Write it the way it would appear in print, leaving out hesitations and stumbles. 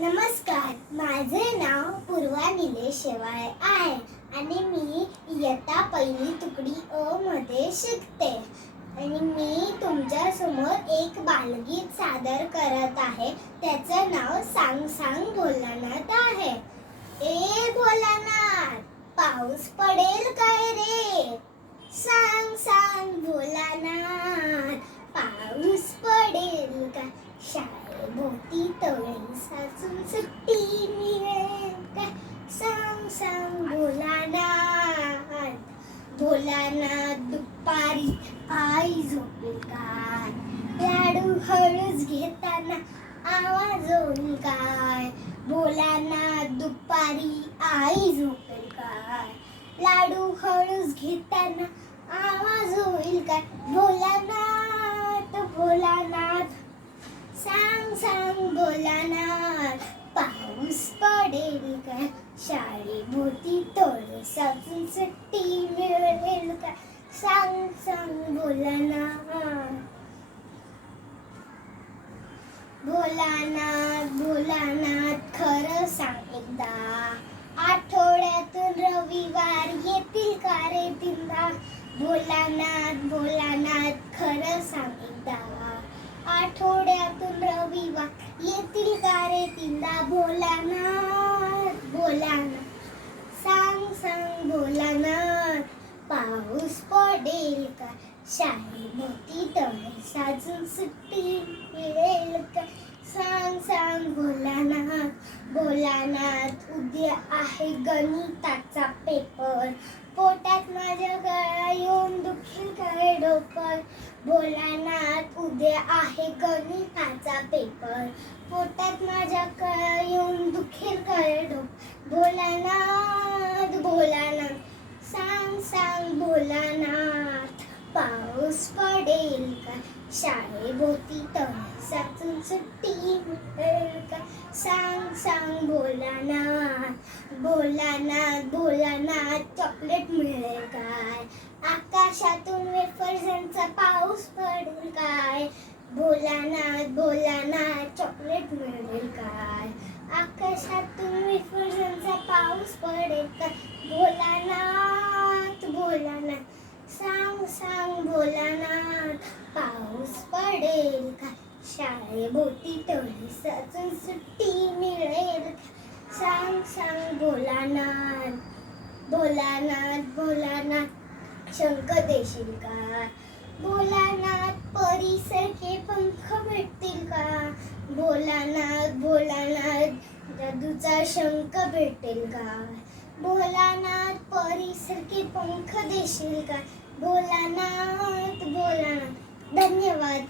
नमस्कार, माझे नाव पूर्वा निलेश शेवाळे आहे आणि मी इयत्ता पहिली तुकडी अ मध्ये शिकते आणि मी तुमच्या समोर एक बालगीत सादर करत आहे. त्याचं नाव सांग सांग भोलानाथ आहे. ए भोलानाथ, पाऊस पडेल काय रे? सांग सांग भोलानाथ, पाऊस पडेल का? शाळेभोवती तळे साचून सुट्टी मिळेल काय? सांग सांग भोलानाथ. भोलानाथ, दुपारी आई झोपेल काय? लाडू हळूच घेताना आवाज होईल काय? भोलानाथ, दुपारी आई झोपेल काय? लाडू हळूच घेताना आवाज होईल काय? भोलानाथ, भोलानाथ, सांग सांग भोलानाथ, पाऊस पडेल काय? शाळेभोवती तळे साचून सुट्टी मिळेल काय? सांग सांग भोलानाथ. भोलानाथ, भोलानाथ, खरं सांग एकदा, आठवड्यातून रविवार येतील का रे तीनदा? भोलानाथ, भोलानाथ, खरं सांग एकदा, आठवड्यातून रविवार येतील का रे तीनदा? भोलानाथ, भोलानाथ, सांग सांग भोलानाथ, पाऊस पडेल का? शाळेभोवती तळे साचून सुट्टी मिळेल का? सांग सांग भोलानाथ. भोलानाथ, उद्या आहे गणिताचा पेपर, पोटात माझ्या गळा येऊन दुखेल काय डोकं? भोलानाथ, उद्या आहे गणिताचा पेपर, पोटात माझ्या गळा येऊन दुखेल काय डोकं? भोलानाथ, भोलानाथ, सांग सांग भोलानाथ, पाऊस पडेल का? शाळेभोवती तळे साचून सुट्टी मिळेल का? सांग सांग भोलानाथ. भोलानाथ, भोलानाथ, चॉकलेट मिळेल काय? आकाशातून वेफर्सचा पाऊस पडेल काय? भोलानाथ, भोलानाथ, चॉकलेट मिळेल काय? आकाशातून वेफर्सचा पाऊस पडेल काय? भोलानाथ, भोलानाथ, सांग सांग भोलानाथ, पाऊस पडेल का? शाळेभोवती तळे साचून सुट्टी मिळेल का? सांग सांग भोलानाथ. भोलानाथ, भोलानाथ, शंख देशील का? भोलानाथ, परीसारखे पंख भेटतील का? भोलानाथ, भोलानाथ, जादूचा शंख भेटेल का? भोलानाथ, परीसारखे पंख देशील का? भोलानाथ, भोलानाथ, धन्यवाद.